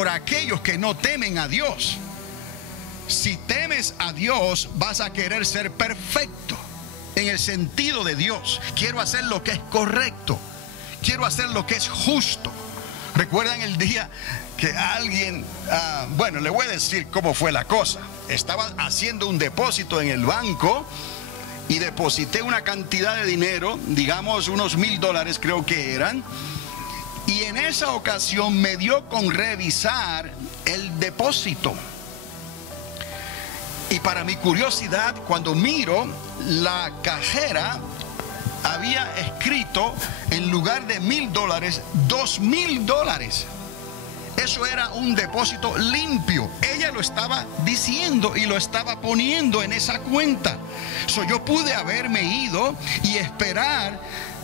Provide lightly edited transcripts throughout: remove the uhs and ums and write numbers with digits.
por aquellos que no temen a Dios. Si temes a Dios, vas a querer ser perfecto en el sentido de Dios. Quiero hacer lo que es correcto. Quiero hacer lo que es justo. ¿Recuerdan el día que alguien, bueno, le voy a decir cómo fue la cosa? Estaba haciendo un depósito en el banco y deposité una cantidad de dinero, digamos unos $1000 creo que eran. Y en esa ocasión me dio con revisar el depósito. Y para mi curiosidad, cuando miro, la cajera había escrito en lugar de $1000, $2000. Eso era un depósito limpio. Ella lo estaba diciendo y lo estaba poniendo en esa cuenta. Yo pude haberme ido y esperar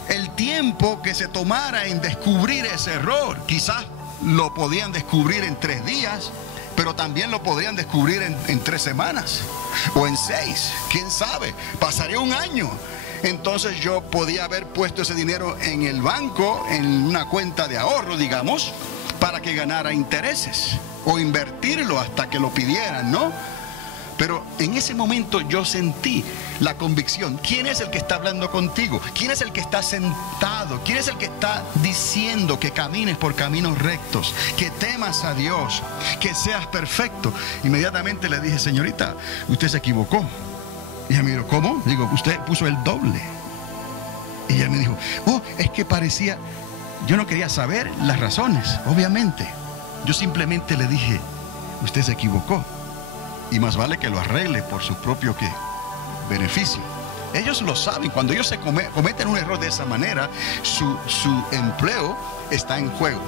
el tiempo que se tomara en descubrir ese error. Quizás lo podían descubrir en 3 días, pero también lo podrían descubrir en 3 semanas o en 6. ¿Quién sabe? Pasaría un año. Entonces yo podía haber puesto ese dinero en el banco, en una cuenta de ahorro, digamos, para que ganara intereses, o invertirlo hasta que lo pidieran, ¿no? Pero en ese momento yo sentí la convicción. ¿Quién es el que está hablando contigo? ¿Quién es el que está sentado? ¿Quién es el que está diciendo que camines por caminos rectos, que temas a Dios, que seas perfecto? Inmediatamente le dije: señorita, usted se equivocó. Y ella me dijo: ¿cómo? Digo: usted puso el doble. Y ella me dijo: oh, es que parecía... Yo no quería saber las razones, obviamente. Yo simplemente le dije: usted se equivocó. Y más vale que lo arregle por su propio ¿qué? Beneficio. Ellos lo saben. Cuando ellos se cometen un error de esa manera, su empleo está en juego.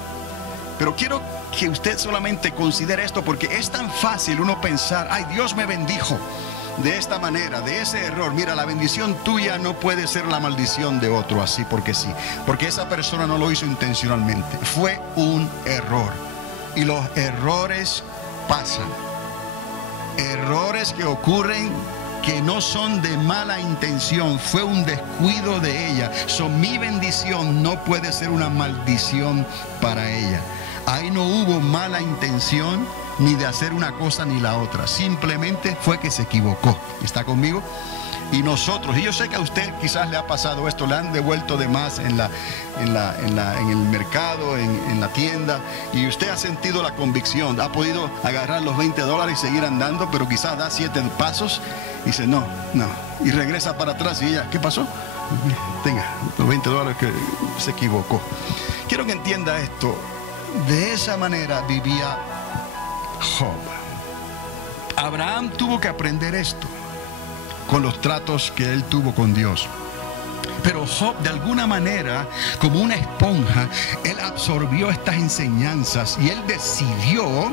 Pero quiero que usted solamente considere esto, porque es tan fácil uno pensar: ay, Dios me bendijo de esta manera, de ese error. Mira, la bendición tuya no puede ser la maldición de otro así porque sí, porque esa persona no lo hizo intencionalmente. Fue un error. Y los errores pasan. Errores que ocurren, que no son de mala intención, fue un descuido de ella. Mi bendición no puede ser una maldición para ella. Ahí no hubo mala intención, ni de hacer una cosa ni la otra. Simplemente fue que se equivocó. ¿Está conmigo? Y nosotros, y yo sé que a usted quizás le ha pasado esto, le han devuelto de más en el mercado, en la tienda, y usted ha sentido la convicción, ha podido agarrar los $20 y seguir andando, pero quizás da 7 pasos y dice: no, y regresa para atrás. Y ella: ¿qué pasó? Tenga los $20 que se equivocó. Quiero que entienda esto. De esa manera vivía Job. Abraham tuvo que aprender esto con los tratos que él tuvo con Dios. Pero Job, de alguna manera, como una esponja, él absorbió estas enseñanzas y él decidió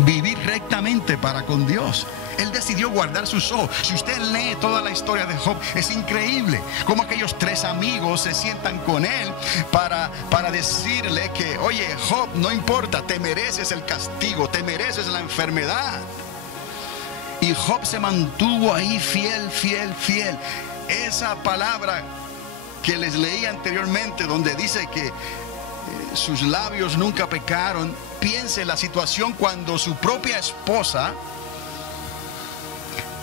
vivir rectamente para con Dios. Él decidió guardar sus ojos. Si usted lee toda la historia de Job, es increíble cómo aquellos 3 amigos se sientan con él para decirle que: oye, Job, no importa, te mereces el castigo, te mereces la enfermedad. Y Job se mantuvo ahí fiel. Esa palabra que les leí anteriormente, donde dice que sus labios nunca pecaron. Piense en la situación cuando su propia esposa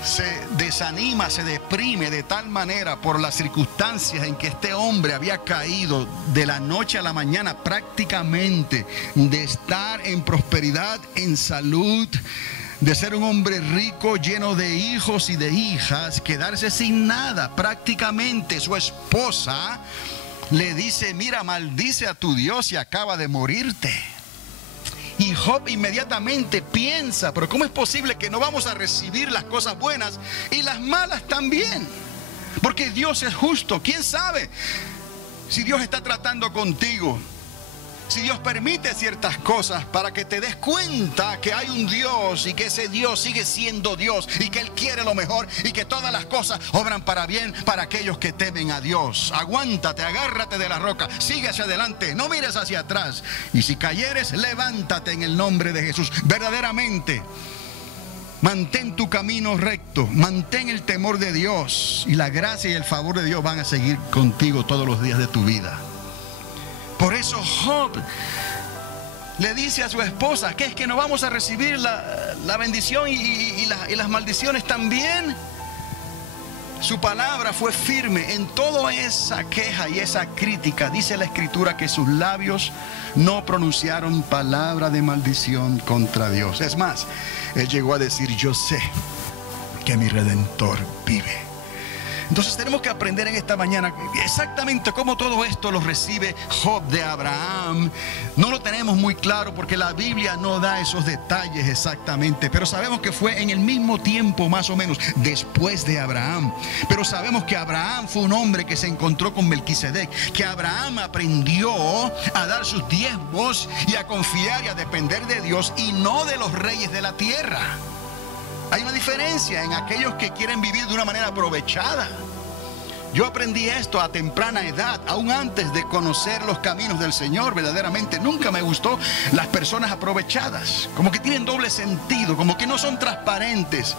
se desanima, se deprime de tal manera por las circunstancias en que este hombre había caído de la noche a la mañana, prácticamente, de estar en prosperidad, en salud, de ser un hombre rico, lleno de hijos y de hijas, quedarse sin nada. Prácticamente su esposa le dice: mira, maldice a tu Dios y acaba de morirte. Y Job inmediatamente piensa: pero ¿cómo es posible que no vamos a recibir las cosas buenas y las malas también? Porque Dios es justo. ¿Quién sabe si Dios está tratando contigo? Si Dios permite ciertas cosas para que te des cuenta que hay un Dios y que ese Dios sigue siendo Dios y que Él quiere lo mejor y que todas las cosas obran para bien para aquellos que temen a Dios. Aguántate, agárrate de la roca, sigue hacia adelante, no mires hacia atrás. Y si cayeres, levántate en el nombre de Jesús. Verdaderamente, mantén tu camino recto, mantén el temor de Dios, y la gracia y el favor de Dios van a seguir contigo todos los días de tu vida. Por eso Job le dice a su esposa, ¿qué es que no vamos a recibir la bendición y las maldiciones también? Su palabra fue firme en toda esa queja y esa crítica. Dice la Escritura que sus labios no pronunciaron palabra de maldición contra Dios. Es más, él llegó a decir, yo sé que mi Redentor vive. Entonces tenemos que aprender en esta mañana exactamente cómo todo esto lo recibe Job de Abraham. No lo tenemos muy claro porque la Biblia no da esos detalles exactamente, pero sabemos que fue en el mismo tiempo más o menos después de Abraham. Pero sabemos que Abraham fue un hombre que se encontró con Melquisedec, que Abraham aprendió a dar sus diezmos y a confiar y a depender de Dios y no de los reyes de la tierra. Hay una diferencia en aquellos que quieren vivir de una manera aprovechada. Yo aprendí esto a temprana edad, aún antes de conocer los caminos del Señor. Verdaderamente nunca me gustó las personas aprovechadas, como que tienen doble sentido, como que no son transparentes.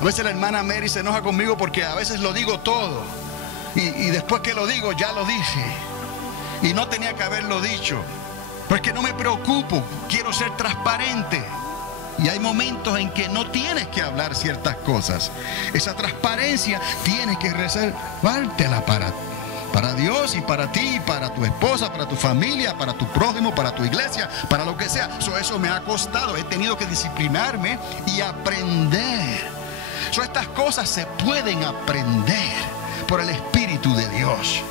A veces la hermana Mary se enoja conmigo porque a veces lo digo todo y después que lo digo ya lo dije y no tenía que haberlo dicho. Pero es que no me preocupo, quiero ser transparente. Y hay momentos en que no tienes que hablar ciertas cosas. Esa transparencia tienes que reservártela para Dios y para ti, para tu esposa, para tu familia, para tu prójimo, para tu iglesia, para lo que sea. Eso me ha costado. He tenido que disciplinarme y aprender. Estas cosas se pueden aprender por el Espíritu de Dios.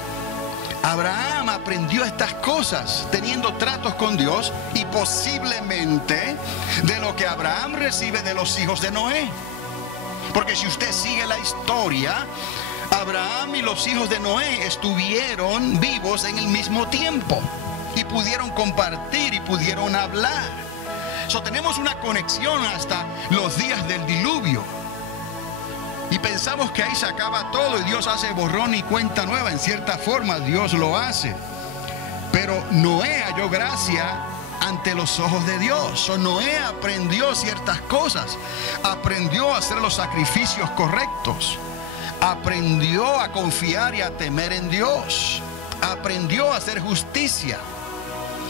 Abraham aprendió estas cosas teniendo tratos con Dios y posiblemente de lo que Abraham recibe de los hijos de Noé. Porque si usted sigue la historia, Abraham y los hijos de Noé estuvieron vivos en el mismo tiempo y pudieron compartir y pudieron hablar. Tenemos una conexión hasta los días del diluvio. Y pensamos que ahí se acaba todo y Dios hace borrón y cuenta nueva. En cierta forma Dios lo hace. Pero Noé halló gracia ante los ojos de Dios. Noé aprendió ciertas cosas. Aprendió a hacer los sacrificios correctos. Aprendió a confiar y a temer en Dios. Aprendió a hacer justicia.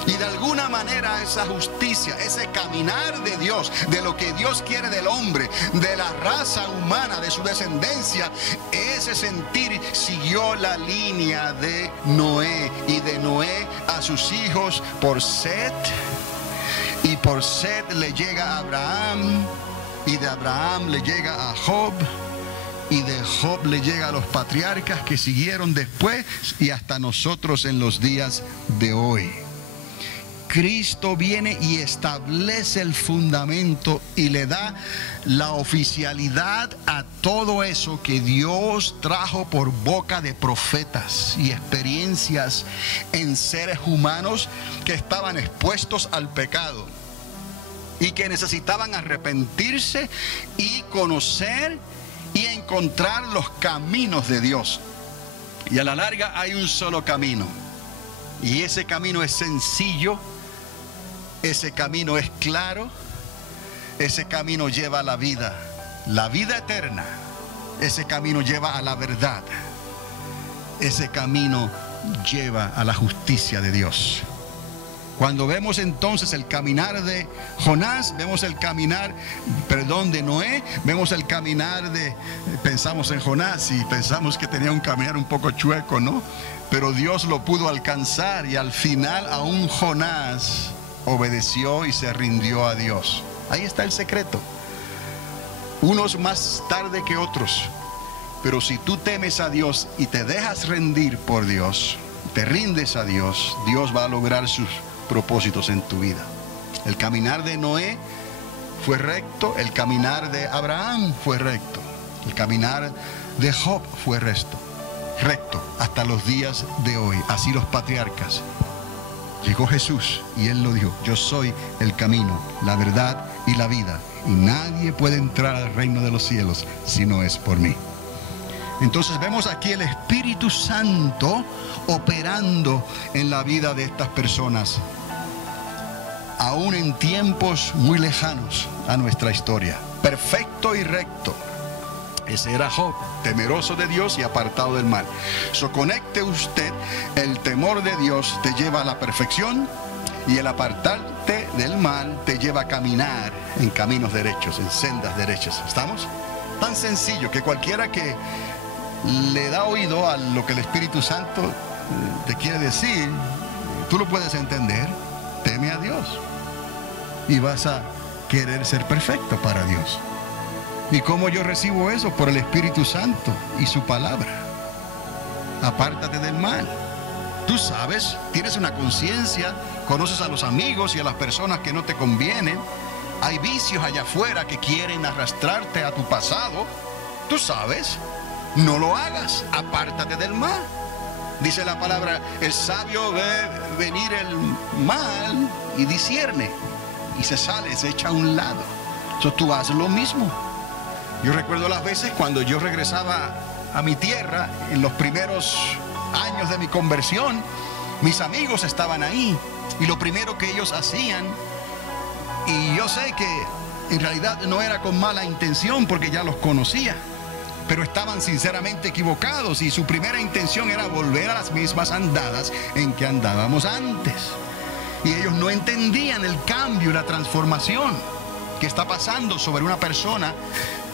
Y de alguna manera esa justicia, ese caminar de Dios, de lo que Dios quiere del hombre, de la raza humana, de su descendencia, ese sentir siguió la línea de Noé. Y de Noé a sus hijos por Set. Y por Set le llega a Abraham. Y de Abraham le llega a Job. Y de Job le llega a los patriarcas que siguieron después y hasta nosotros en los días de hoy. Cristo viene y establece el fundamento y le da la oficialidad a todo eso que Dios trajo por boca de profetas y experiencias en seres humanos que estaban expuestos al pecado y que necesitaban arrepentirse y conocer y encontrar los caminos de Dios. Y a la larga hay un solo camino, y ese camino es sencillo. Ese camino es claro, ese camino lleva a la vida eterna, ese camino lleva a la verdad, ese camino lleva a la justicia de Dios. Cuando vemos entonces el caminar de Jonás, vemos el caminar, de Noé, vemos el caminar pensamos en Jonás y pensamos que tenía un caminar un poco chueco, ¿no? Pero Dios lo pudo alcanzar y al final aún Jonás obedeció y se rindió a Dios. Ahí está el secreto. Unos más tarde que otros, pero si tú temes a Dios y te dejas rendir por Dios, te rindes a Dios, Dios va a lograr sus propósitos en tu vida. El caminar de Noé fue recto, el caminar de Abraham fue recto, el caminar de Job fue recto hasta los días de hoy. Así los patriarcas. Llegó Jesús y Él lo dijo: yo soy el camino, la verdad y la vida, y nadie puede entrar al reino de los cielos si no es por mí. Entonces vemos aquí el Espíritu Santo operando en la vida de estas personas, aún en tiempos muy lejanos a nuestra historia. Perfecto y recto. Ese era Job, temeroso de Dios y apartado del mal. Conecte usted, el temor de Dios te lleva a la perfección y el apartarte del mal te lleva a caminar en caminos derechos, en sendas derechas. ¿Estamos? Tan sencillo que cualquiera que le da oído a lo que el Espíritu Santo te quiere decir, tú lo puedes entender. Teme a Dios y vas a querer ser perfecto para Dios. ¿Y cómo yo recibo eso? Por el Espíritu Santo y su palabra. Apártate del mal. Tú sabes, tienes una conciencia, conoces a los amigos y a las personas que no te convienen. Hay vicios allá afuera que quieren arrastrarte a tu pasado. Tú sabes, no lo hagas, apártate del mal. Dice la palabra, el sabio ve venir el mal y discierne y se sale, se echa a un lado. Entonces tú haces lo mismo. Yo recuerdo las veces cuando yo regresaba a mi tierra, en los primeros años de mi conversión, mis amigos estaban ahí y lo primero que ellos hacían, y yo sé que en realidad no era con mala intención porque ya los conocía, pero estaban sinceramente equivocados y su primera intención era volver a las mismas andadas en que andábamos antes. Y ellos no entendían el cambio y la transformación que está pasando sobre una persona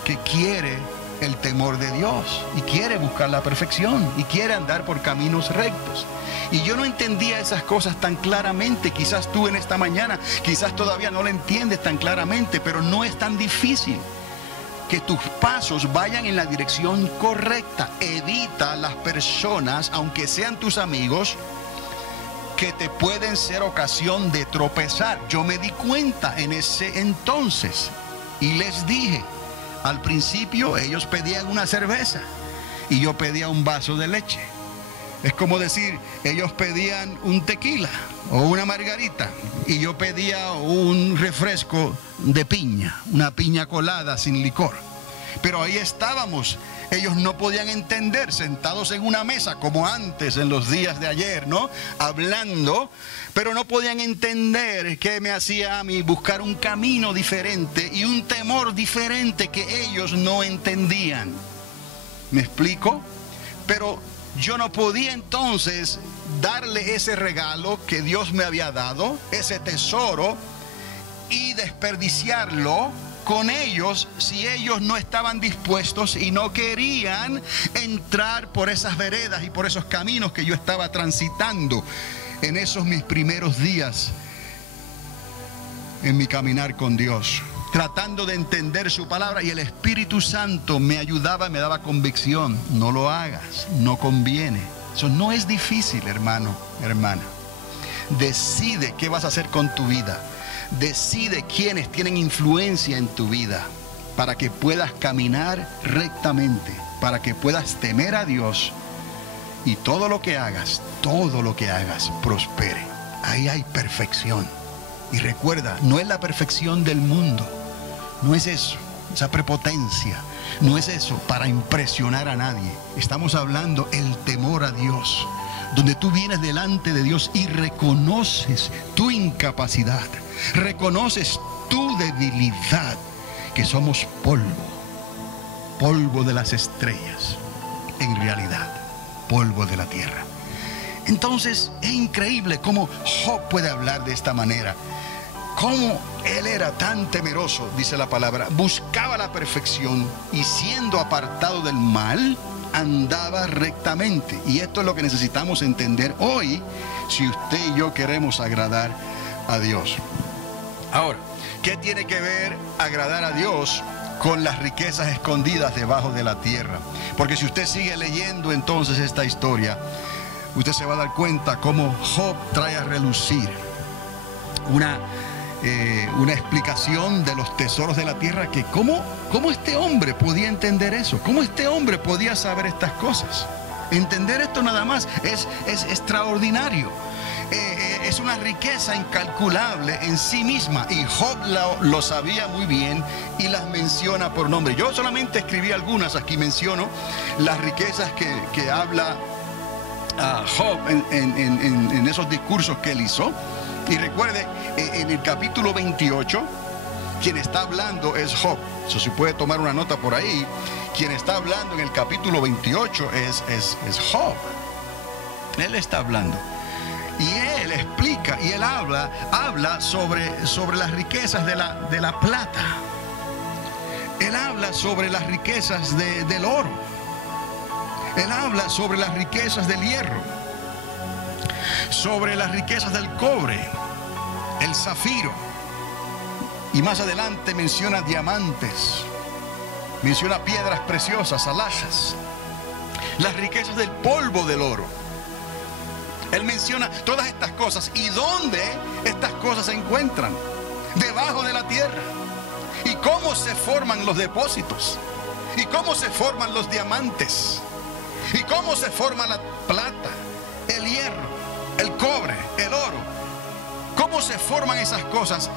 que quiere el temor de Dios y quiere buscar la perfección y quiere andar por caminos rectos. Y yo no entendía esas cosas tan claramente. Quizás tú en esta mañana, quizás todavía no lo entiendes tan claramente, pero no es tan difícil. Que tus pasos vayan en la dirección correcta. Evita las personas, aunque sean tus amigos, que te pueden ser ocasión de tropezar. Yo me di cuenta en ese entonces y les dije, al principio ellos pedían una cerveza y yo pedía un vaso de leche. Es como decir, ellos pedían un tequila o una margarita y yo pedía un refresco de piña, una piña colada sin licor. Pero ahí estábamos, ellos no podían entender, sentados en una mesa como antes en los días de ayer, ¿no? Hablando, pero no podían entender qué me hacía a mí buscar un camino diferente y un temor diferente que ellos no entendían. ¿Me explico? Pero yo no podía entonces darle ese regalo que Dios me había dado, ese tesoro, y desperdiciarlo con ellos si ellos no estaban dispuestos y no querían entrar por esas veredas y por esos caminos que yo estaba transitando en esos mis primeros días en mi caminar con Dios, tratando de entender su palabra, y el Espíritu Santo me ayudaba, me daba convicción. No lo hagas, no conviene. Eso no es difícil, hermano, hermana. Decide qué vas a hacer con tu vida. Decide quiénes tienen influencia en tu vida para que puedas caminar rectamente, para que puedas temer a Dios y todo lo que hagas, prospere. Ahí hay perfección. Y recuerda, no es la perfección del mundo, no es eso, esa prepotencia, no es eso para impresionar a nadie. Estamos hablando el temor a Dios, donde tú vienes delante de Dios y reconoces tu incapacidad, reconoces tu debilidad, que somos polvo de las estrellas, en realidad, polvo de la tierra. Entonces es increíble cómo Job puede hablar de esta manera. Cómo él era tan temeroso, dice la palabra, buscaba la perfección y siendo apartado del mal, andaba rectamente. Y esto es lo que necesitamos entender hoy si usted y yo queremos agradar a Dios. Ahora, ¿qué tiene que ver agradar a Dios con las riquezas escondidas debajo de la tierra? Porque si usted sigue leyendo entonces esta historia, usted se va a dar cuenta cómo Job trae a relucir una explicación de los tesoros de la tierra, que cómo este hombre podía entender eso, cómo este hombre podía saber estas cosas. Entender esto nada más es extraordinario. Es una riqueza incalculable en sí misma, y Job lo sabía muy bien y las menciona por nombre. Yo solamente escribí algunas, aquí menciono las riquezas que habla Job en esos discursos que él hizo. Y recuerde, en el capítulo 28, quien está hablando es Job. Eso se puede tomar una nota por ahí. Quien está hablando en el capítulo 28 es Job. Él está hablando. Y él explica y él habla sobre las riquezas de la plata. Él habla sobre las riquezas del oro. Él habla sobre las riquezas del hierro, sobre las riquezas del cobre, el zafiro. Y más adelante menciona diamantes, menciona piedras preciosas, alhajas, las riquezas del polvo del oro. Él menciona todas estas cosas. ¿Y dónde estas cosas se encuentran? Debajo de la tierra. ¿Y cómo se forman los depósitos? ¿Y cómo se forman los diamantes? ¿Y cómo se forma la plata, el hierro, el cobre, el oro? ¿Cómo se forman esas cosas?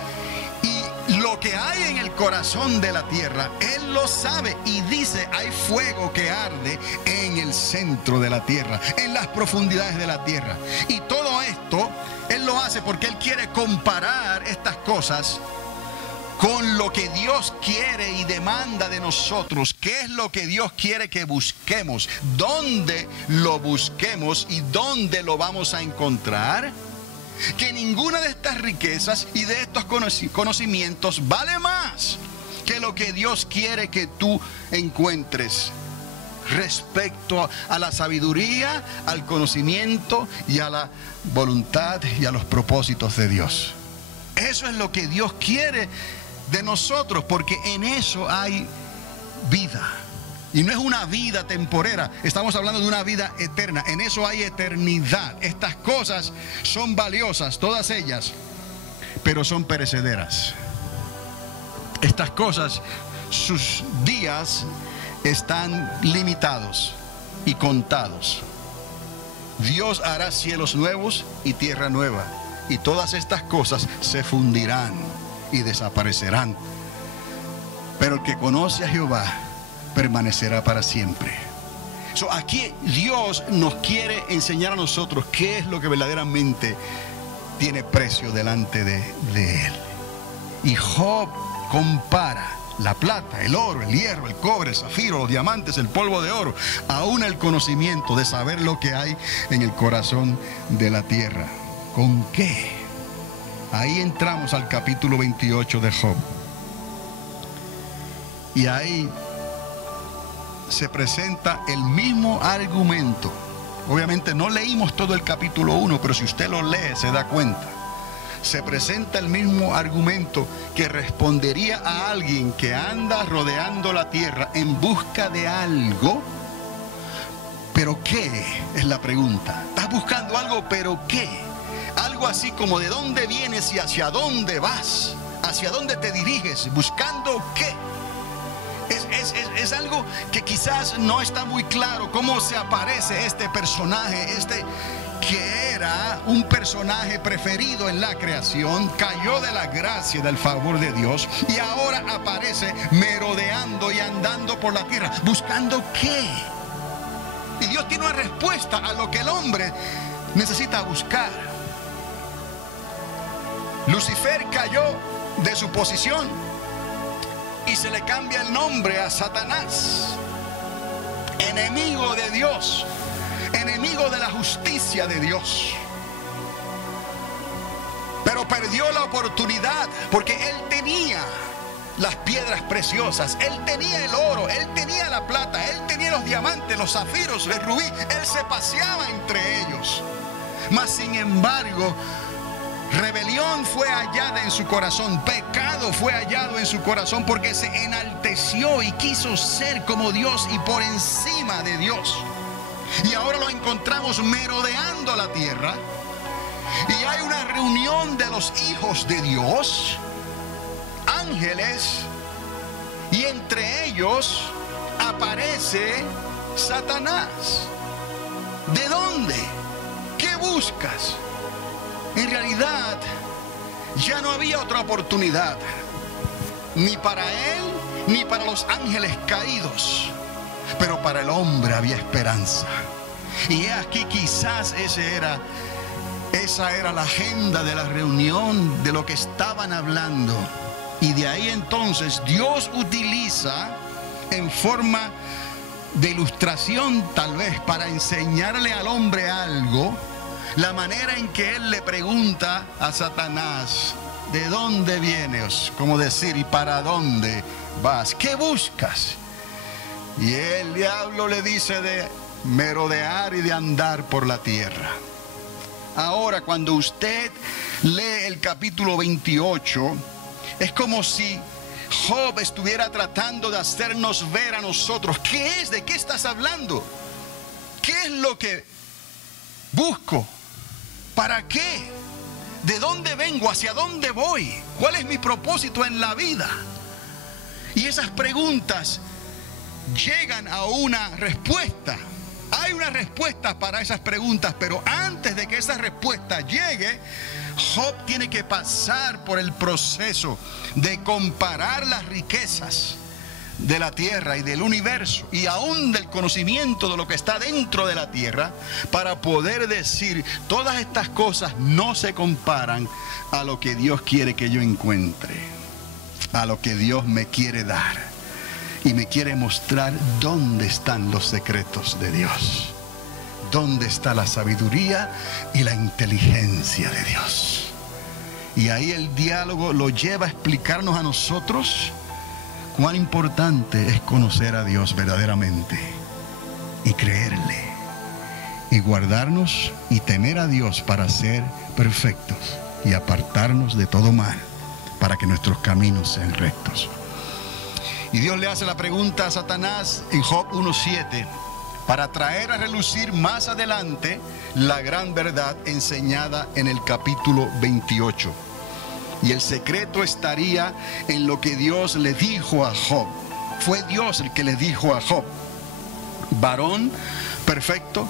Y lo que hay en el corazón de la tierra, Él lo sabe y dice: hay fuego que arde en el centro de la tierra, en las profundidades de la tierra. Y todo esto Él lo hace porque Él quiere comparar estas cosas con lo que Dios quiere y demanda de nosotros. ¿Qué es lo que Dios quiere que busquemos? ¿Dónde lo busquemos y dónde lo vamos a encontrar? Que ninguna de estas riquezas y de estos conocimientos vale más que lo que Dios quiere que tú encuentres respecto a la sabiduría, al conocimiento y a la voluntad y a los propósitos de Dios. Eso es lo que Dios quiere de nosotros, porque en eso hay vida. Y no es una vida temporera, estamos hablando de una vida eterna. En eso hay eternidad. Estas cosas son valiosas, todas ellas, pero son perecederas. Estas cosas, sus días están limitados y contados. Dios hará cielos nuevos y tierra nueva, y todas estas cosas se fundirán y desaparecerán. Pero el que conoce a Jehová permanecerá para siempre. Aquí Dios nos quiere enseñar a nosotros qué es lo que verdaderamente tiene precio delante de Él. Y Job compara la plata, el oro, el hierro, el cobre, el zafiro, los diamantes, el polvo de oro, aún el conocimiento de saber lo que hay en el corazón de la tierra. ¿Con qué? Ahí entramos al capítulo 28 de Job. Y ahí se presenta el mismo argumento. Obviamente no leímos todo el capítulo 1, pero si usted lo lee se da cuenta. Se presenta el mismo argumento que respondería a alguien que anda rodeando la tierra en busca de algo. ¿Pero qué? Es la pregunta. ¿Estás buscando algo, pero qué? Algo así como: ¿de dónde vienes y hacia dónde vas? ¿Hacia dónde te diriges? ¿Buscando qué? Es algo que quizás no está muy claro cómo se aparece este personaje, que era un personaje preferido en la creación, cayó de la gracia y del favor de Dios y ahora aparece merodeando y andando por la tierra. ¿Buscando qué? Y Dios tiene una respuesta a lo que el hombre necesita buscar. Lucifer cayó de su posición y se le cambia el nombre a Satanás, enemigo de Dios, enemigo de la justicia de Dios. Pero perdió la oportunidad porque él tenía las piedras preciosas, él tenía el oro, él tenía la plata, él tenía los diamantes, los zafiros, el rubí, él se paseaba entre ellos. Mas sin embargo, rebelión fue hallada en su corazón, pecado fue hallado en su corazón, porque se enalteció y quiso ser como Dios y por encima de Dios. Y ahora lo encontramos merodeando la tierra. Y hay una reunión de los hijos de Dios, ángeles, y entre ellos aparece Satanás. ¿De dónde? ¿Qué buscas? En realidad, ya no había otra oportunidad, ni para él, ni para los ángeles caídos, pero para el hombre había esperanza. Y aquí quizás esa era la agenda de la reunión, de lo que estaban hablando. Y de ahí entonces Dios utiliza en forma de ilustración, tal vez para enseñarle al hombre algo, la manera en que él le pregunta a Satanás, ¿de dónde vienes? Como decir, ¿y para dónde vas? ¿Qué buscas? Y el diablo le dice de merodear y de andar por la tierra. Ahora, cuando usted lee el capítulo 28, es como si Job estuviera tratando de hacernos ver a nosotros, ¿qué es? ¿De qué estás hablando? ¿Qué es lo que busco? ¿Para qué? ¿De dónde vengo? ¿Hacia dónde voy? ¿Cuál es mi propósito en la vida? Y esas preguntas llegan a una respuesta. Hay una respuesta para esas preguntas, pero antes de que esa respuesta llegue, Job tiene que pasar por el proceso de comparar las riquezas de la tierra y del universo, y aún del conocimiento de lo que está dentro de la tierra, para poder decir, todas estas cosas no se comparan a lo que Dios quiere que yo encuentre, a lo que Dios me quiere dar. Y me quiere mostrar dónde están los secretos de Dios, dónde está la sabiduría y la inteligencia de Dios. Y ahí el diálogo lo lleva a explicarnos a nosotros cuán importante es conocer a Dios verdaderamente y creerle y guardarnos y temer a Dios para ser perfectos y apartarnos de todo mal, para que nuestros caminos sean rectos. Y Dios le hace la pregunta a Satanás en Job 1:7 para traer a relucir más adelante la gran verdad enseñada en el capítulo 28. Y el secreto estaría en lo que Dios le dijo a Job. Fue Dios el que le dijo a Job: varón perfecto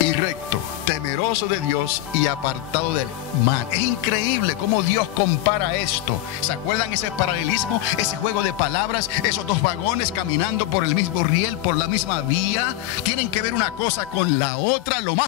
y recto, temeroso de Dios y apartado del mal. Es increíble cómo Dios compara esto. ¿Se acuerdan ese paralelismo? Ese juego de palabras, esos dos vagones caminando por el mismo riel, por la misma vía. Tienen que ver una cosa con la otra. Lo más